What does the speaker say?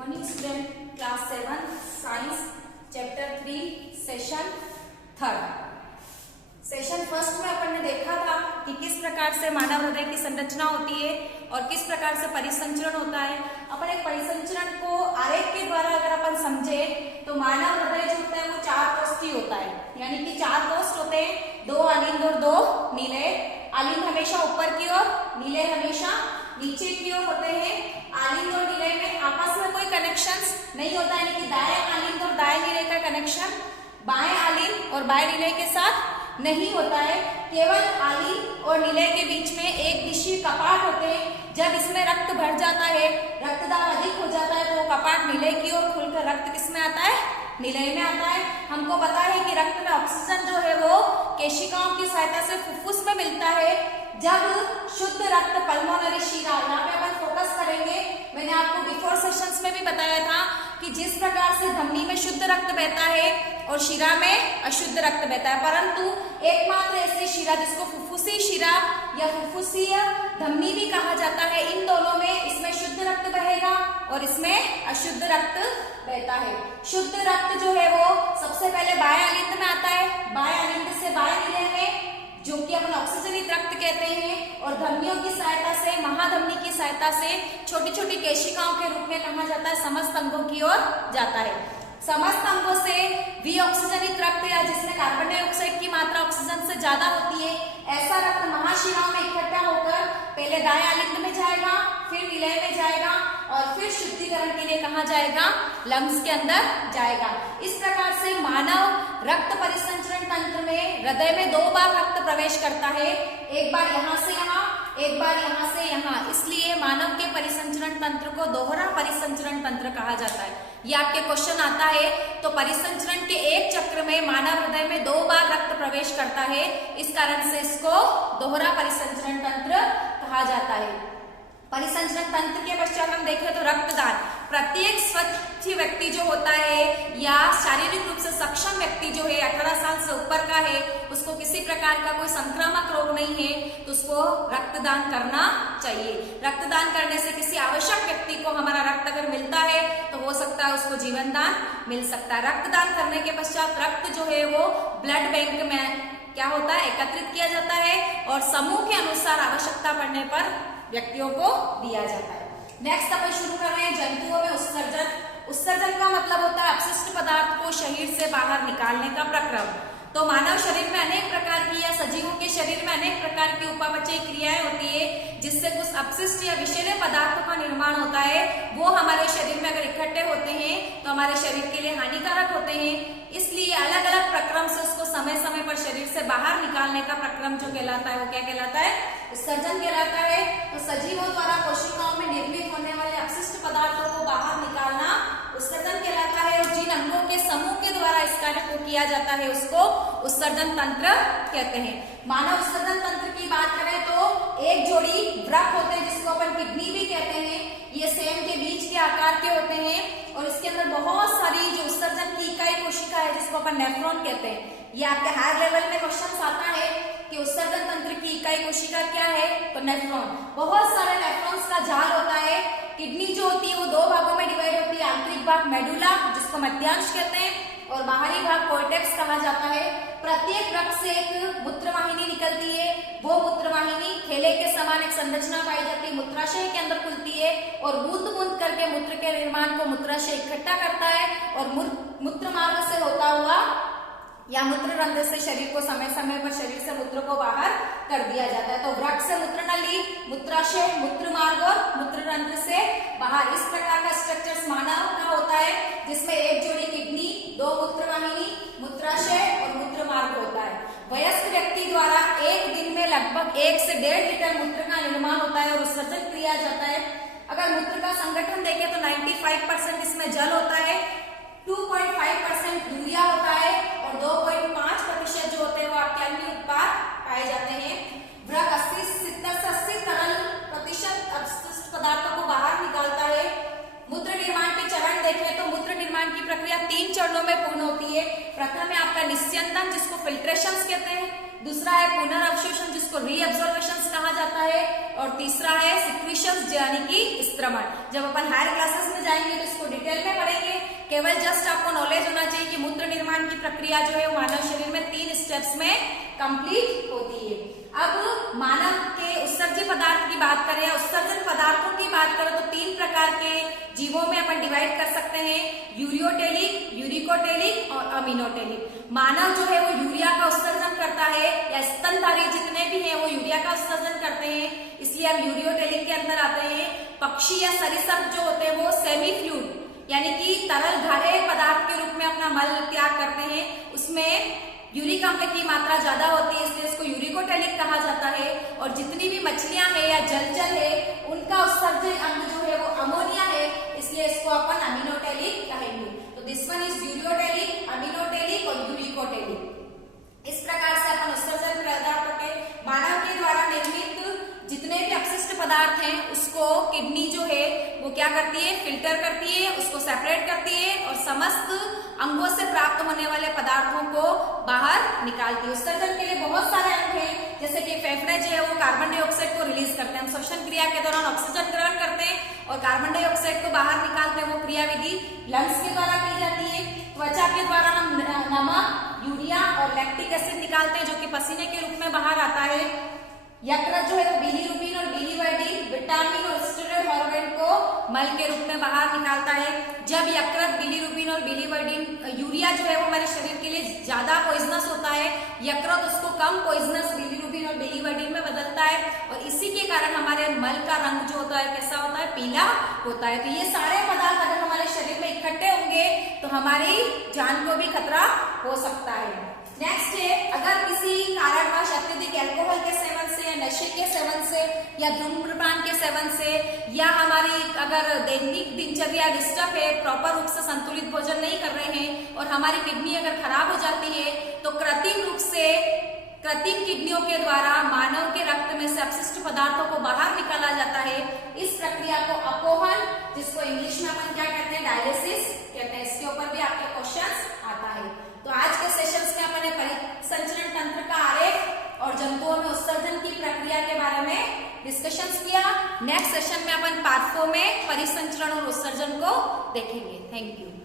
Morning student, class 7 science chapter 3 session 3। Session first में अपन ने देखा था कि किस प्रकार से मानव हृदय की संरचना होती है और किस प्रकार से परिसंचरण होता है। अपन एक परिसंचरण को आरेख के द्वारा अगर अपन समझे तो मानव हृदय जो होता है वो 4 कोष्ठी होता है, यानी कि 4 कोष्ठ होते हैं, 2 अलिंद और 2 नीले। अलिंद हमेशा ऊपर की ओर, नीले हमेशा नीचे की ओर होते हैं। अलिंद और नीले में आपस में कोई कनेक्शन नहीं होता, यानी कि दाएं अलिंद और दाएं नीले का कनेक्शन बाएं अलिंद और बाएं नीले के साथ नहीं होता है। केवल अलिंद और नीले के बीच में एक दिशी कपाट होते हैं। जब इसमें रक्त भर जाता है, रक्तदाब अधिक हो जाता है, तो कपाट नीले की ओर खुलकर रक्त किस में आता है? नीले में आता है। हमको पता है कि रक्त में ऑक्सीजन जो है वो केशिकाओं की सहायता से फुफ्फुस में मिलता है। जब शुद्ध रक्त पल्मोनरी शीरा, यहाँ पे अपन फोकस करेंगे। मैंने आपको बिफोर सेशंस में भी बताया था कि जिस प्रकार से धमनी में शुद्ध रक्त बहता है और शिरा में अशुद्ध रक्त बहता है, परंतु एकमात्र ऐसी शिरा जिसको फुफ्फुसी शिरा या फुफ्फुसीय धमनी भी कहा जाता है, इन दोनों में इसमें शुद्ध रक्त बहेगा और इसमें अशुद्ध रक्त बहता है। शुद्ध रक्त जो है वो सबसे पहले बाएं अलिंद में आता है, बाएं अलिंद से बाएं नीले में, जो कि अपन ऑक्सीजनित रक्त कहते हैं, और धमनियों की सहायता से, महाधमनी की सहायता से छोटी छोटी केशिकाओं के रूप में कहा जाता है समस्त अंगों की ओर जाता है। समस्त अंगों से विऑक्सीजनित रक्त, या जिसमें कार्बन डाइऑक्साइड की मात्रा ऑक्सीजन से ज्यादा होती है, ऐसा रक्त महाशिराओं में इकट्ठा होकर पहले दाएं अलिंद में जाएगा, फिर विलय में जाएगा और फिर शुद्धिकरण के लिए कहा जाएगा लंग्स के अंदर जाएगा। इस प्रकार से मानव रक्त परिसंचरण तंत्र में हृदय में 2 बार रक्त प्रवेश करता है, एक बार यहाँ से यहाँ, एक बार यहाँ से यहाँ। इसलिए मानव के परिसंचरण तंत्र को दोहरा परिसंचरण तंत्र कहा जाता है। ये आपके क्वेश्चन आता है तो परिसंचरण के एक चक्र में मानव हृदय में 2 बार रक्त प्रवेश करता है, इस कारण से इसको दोहरा परिसंचरण तंत्र कहा जाता है। परिसंचरण तंत्र के पश्चात हम देखें तो रक्तदान। प्रत्येक स्वस्थ व्यक्ति जो होता है या शारीरिक रूप से सक्षम व्यक्ति जो है 18 साल से ऊपर का है, उसको किसी प्रकार का कोई संक्रामक रोग नहीं है तो उसको रक्तदान करना चाहिए। रक्तदान करने से किसी आवश्यक व्यक्ति को हमारा रक्त अगर मिलता है तो हो सकता है उसको जीवन दान मिल सकता है। रक्तदान करने के पश्चात रक्त जो है वो ब्लड बैंक में क्या होता है, एकत्रित किया जाता है और समूह के अनुसार आवश्यकता पड़ने पर व्यक्तियों को दिया जाता है। नेक्स्ट अपन शुरू कर रहे हैं जंतुओं में उत्सर्जन। उत्सर्जन का मतलब होता है अपशिष्ट पदार्थ को शरीर से बाहर निकालने का प्रक्रम। तो मानव शरीर में अनेक प्रकार की या सजीवों के शरीर में अनेक प्रकार की उपापचय क्रियाएं होती है, जिससे कुछ अपशिष्ट या विषैले पदार्थों का निर्माण होता है। वो हमारे शरीर में अगर इकट्ठे होते हैं तो हमारे शरीर के लिए हानिकारक होते हैं। इसलिए अलग अलग प्रक्रम से उसको समय समय पर शरीर से बाहर निकालने का प्रक्रम जो कहलाता है वो क्या कहलाता है? उत्सर्जन कहलाता है। तो सजीवों द्वारा कोशिकाओं में निर्मित होने वाले अपशिष्ट पदार्थों को बाहर निकालना उत्सर्जन कहलाता है, और जिन अंगों के समूह के द्वारा इस कार्य को किया जाता है उसको उत्सर्जन तंत्र कहते हैं। मानव उत्सर्जन तंत्र की बात करें तो एक जोड़ी वृक्क होते हैं जिसको अपन किडनी भी कहते हैं। ये सेम के बीच के आकार के होते हैं और इसके अंदर बहुत सारी जो उत्सर्जन की इकाई कोशिका है जिसको अपन नेफ्रॉन कहते हैं। ये आपके हायर लेवल में क्वेश्चन आता है कि उत्सर्जन तंत्र की इकाई कोशिका क्या है, तो नेफ्रॉन। बहुत सारे नेफ्रॉन्स का जाल होता है। किडनी जो होती है वो 2 भागों में डिवाइड होती है, आंतरिक भाग मेडुला जिसको मध्यांश कहते हैं और बाहरी भाग कोर्टेक्स कहा जाता है। प्रत्येक वृक्क से एक मूत्रवाहिनी निकलती है। वो मूत्रवाहिनी थैले के समान एक संरचना पाई जाती है, मूत्राशय के अंदर खुलती है और बूंद बूंद करके मूत्र के निर्माण को मूत्राशय इकट्ठा करता है और मूत्र मार्ग से होता हुआ या मूत्र रंध्र से शरीर को समय समय पर शरीर से मूत्र को बाहर कर दिया जाता है। तो वृक्क से मूत्र नली, मूत्राशय, मूत्र मार्ग और मूत्र रंध्र से बाहर, इस प्रकार का स्ट्रक्चर मानव का होता है, जिसमें एक जोड़ी किडनी, 2 मूत्रवाहिनी, मूत्राशय और मूत्र मार्ग होता है। वयस्क व्यक्ति द्वारा एक दिन में लगभग 1 से 1.5 लीटर मूत्र का निर्माण होता है और उत्सर्जन किया जाता है। अगर मूत्र का संगठन देखें तो 95% इसमें जल होता है, 2.5% यूरिया होता है और 2.5% जो होते हैं वो आपके अन्य उत्पाद पाए जाते हैं। वृक्क 70 से 80 तरल प्रतिशत अपशिष्ट पदार्थों को बाहर निकालता है। मूत्र निर्माण के चरण देखें तो मूत्र निर्माण की प्रक्रिया 3 चरणों में पूर्ण होती है। प्रथम है आपका निस्यंदन जिसको फिल्ट्रेशन कहते हैं, दूसरा है पुनर्अवशोषण जिसको रीअब्जॉर्प्शन कहा जाता है और तीसरा है सिक्रीशंस यानी कि स्त्रवण। जब अपन हायर क्लासेस में जाएंगे तो इसको डिटेल में पढ़ेंगे। केवल जस्ट आपको नॉलेज होना चाहिए कि मूत्र निर्माण की प्रक्रिया जो है वो मानव शरीर में 3 स्टेप्स में कंप्लीट होती है। अब मानव के उत्सर्जित पदार्थ की बात करें या उत्सर्जन पदार्थों की बात करें तो 3 प्रकार के जीवों में अपन डिवाइड कर सकते हैं, यूरियोटेलिक, यूरिकोटेलिक और अमीनोटेलिक। मानव जो है वो यूरिया का उत्सर्जन करता है, या स्तनधारी जितने भी हैं वो यूरिया का उत्सर्जन करते हैं, इसलिए हम यूरियोटेलिक के अंदर आते हैं। पक्षी या सरीसृप जो होते हैं वो सेमी फ्लूइड यानी कि तरल घरे पदार्थ के रूप में अपना मल त्याग करते हैं, उसमें यूरिक अम्ल की मात्रा ज्यादा होती है, इसलिए इसको यूरिकोटेलिक कहा जाता है। और जितनी भी मछलियां हैं या जलचर है उनका उत्सर्जित अम्ल जो है वो अमोनिया है, इसलिए इसको अपन अमीनोटेलिक कहेंगे। तो this one is ureotelic, aminotelic और यूरिकोटेलिक। इस प्रकार से अपन उत्सर्जन पदार्थों के मानव के द्वारा निर्मित जितने भी अपशिष्ट पदार्थ हैं उसको किडनी जो है वो क्या करती है, फिल्टर करती है, उसको सेपरेट करती है और समस्त अंगों से प्राप्त होने वाले पदार्थों को बाहर निकालती है। उत्सर्जन के लिए बहुत सारे अंग हैं, जैसे कि फेफड़े जो है वो कार्बन डाइऑक्साइड को रिलीज करते हैं। हम श्वसन क्रिया के दौरान ऑक्सीजन ग्रहण करते हैं और कार्बन डाइऑक्साइड को बाहर निकालते हैं, वो क्रियाविधि लंग्स के द्वारा की जाती है। त्वचा के द्वारा हम नमक, यूरिया और लैक्टिक एसिड निकालते हैं जो कि पसीने के रूप में बाहर आता है। यकृत जो है वो बिलीरुबिन और बिलीवर्डिन, विटामिन और स्टेरॉइड हार्मोन को मल के रूप में बाहर निकालता है। जब यकृत, बिलीरुबिन और बिलीवर्डिन, यूरिया जो है वो हमारे शरीर के लिए ज्यादा पॉइजनस होता है, यकृत उसको कम पॉइजनस बिलीरुबिन और बिलीवर्डिन में बदलता है और इसी के कारण हमारे मल का रंग जो होता है कैसा होता है, पीला होता है। तो ये सारे पदार्थ अगर हमारे शरीर में इकट्ठे होंगे तो हमारी जान को भी खतरा हो सकता है। नेक्स्ट है, अगर किसी कारणवश अत्यधिक अल्कोहल के सेवन से या नशे के सेवन से या धूम्रपान के सेवन से या हमारी अगर दैनिक दिनचर्या डिस्टर्ब है, प्रॉपर रूप से संतुलित भोजन नहीं कर रहे हैं और हमारी किडनी अगर खराब हो जाती है तो कृत्रिम रूप से कृत्रिम किडनियों के द्वारा मानव के रक्त में से अपशिष्ट पदार्थों को बाहर निकाला जाता है। इस प्रक्रिया को अपोहन, जिसको इंग्लिश में अपन क्या कहते हैं, डायलिसिस कहते हैं। इसके ऊपर भी आपके क्वेश्चंस आता है। तो आज के सेशंस में अपने परिसंचरण तंत्र का आरेख और जंतुओं में उत्सर्जन की प्रक्रिया के बारे में डिस्कशंस किया। नेक्स्ट सेशन में अपन पार्ट 4 में परिसंचरण और उत्सर्जन को देखेंगे। Thank you.